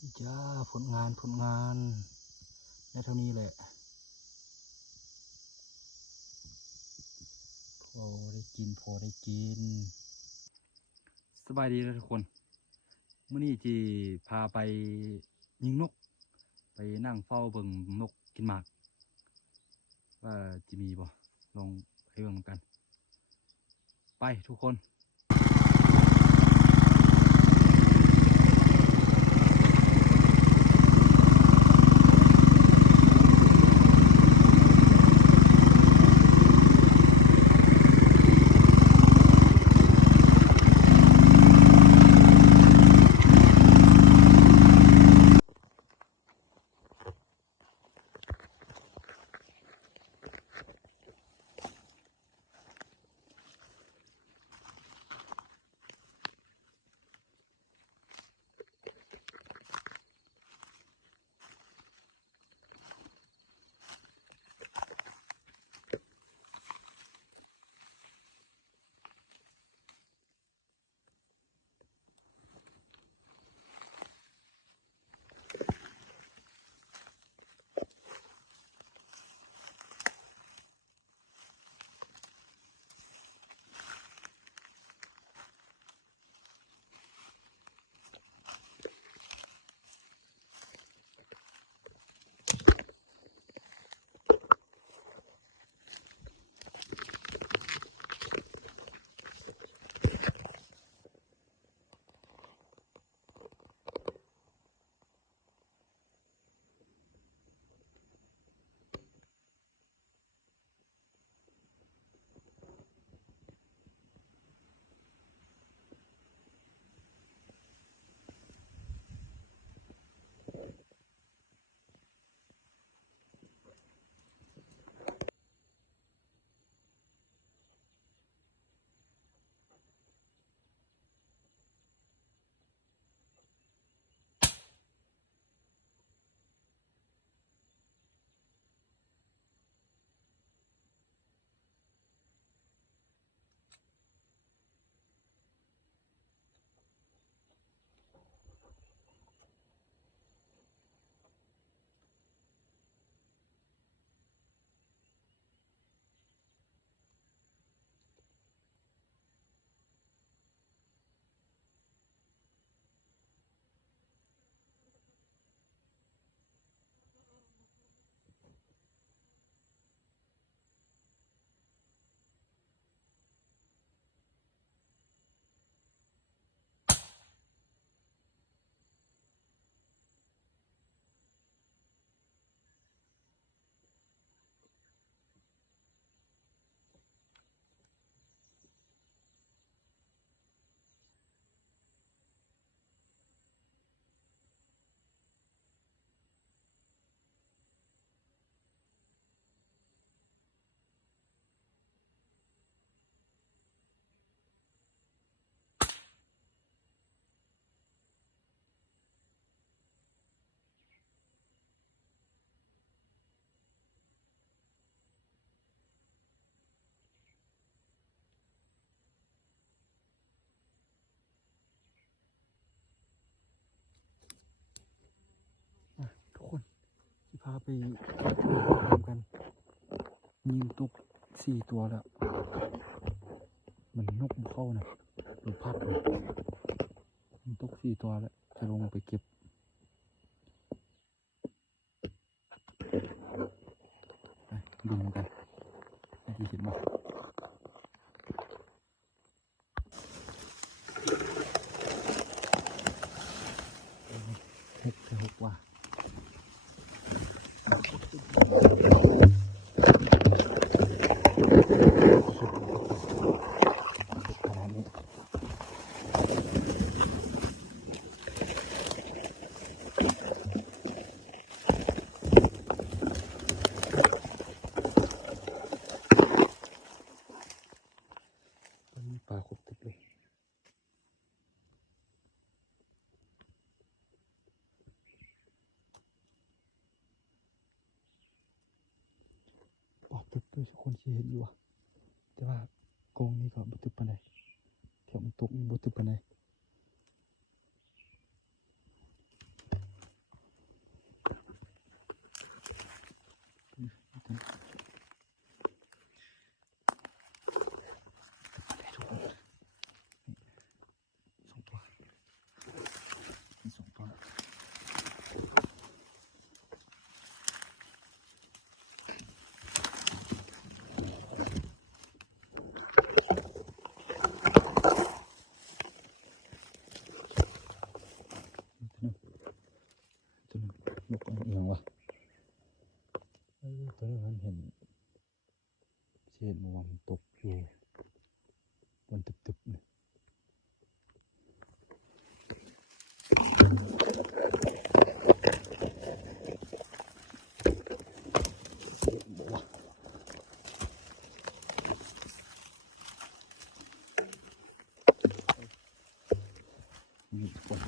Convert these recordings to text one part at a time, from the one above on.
จ้าผลงานได้เท่านี้แหละพอได้กินสบายดีแล้วทุกคนมื้อนี้จีพาไปยิงนกไปนั่งเฝ้าเบิ่งนกกินหมากว่าจะมีบ่ลองไปเบิ่งกันไปทุกคนทุกคนจะพาไปทำกันยิงนก4 ตัวแล้วมันนกเข้านะดูภาพเลยยิงนก4 ตัวแล้วจะลงไปเก็บไปดูกันที่เห็นบ่6 ว่ะขนาดนี้ตอนนี้ปลาครบตึกเลยปอบตึกด้วยคนที่เห็นอยู่อะแต่ว่ากองนี้ก็บ่ตึกปานใดแถวมันตกนี่บ่ตึกปานใด นกอะไรอย่างวะตัวนี้มันเห็นเศษหมวกตกอยู่บนตึบๆเนี่ยนี่ทุกคน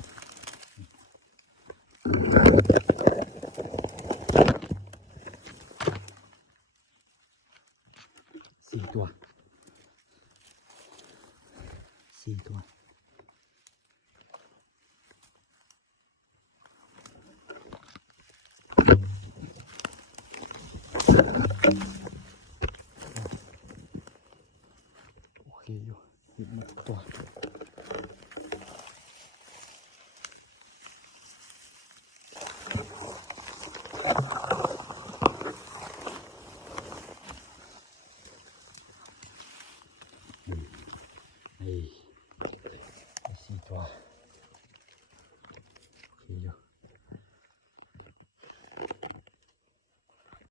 สี่ตัวโอเคอยู่หยิบมาทุกตัวนี่